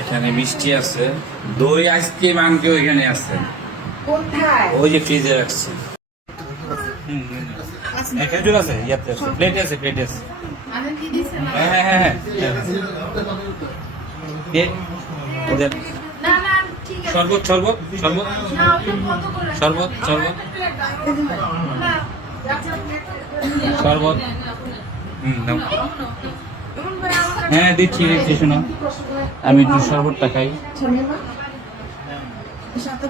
এখানে মিষ্টি আছে, দই আইসক্রিম আনকে ওইখানে আছে, ওই যে ফ্রিজে রাখছে। খেজুর আছে, ইয়াতে আছে, প্লেটে আছে, প্লেটে আছে। হ্যাঁ হ্যাঁ হ্যাঁ হ্যাঁ। শরবত শরবত শরবত শরবত শরবত শরবত। হ্যাঁ দিচ্ছি দিচ্ছি, শোনো আমি একটু শরবতটা খাই। সাথে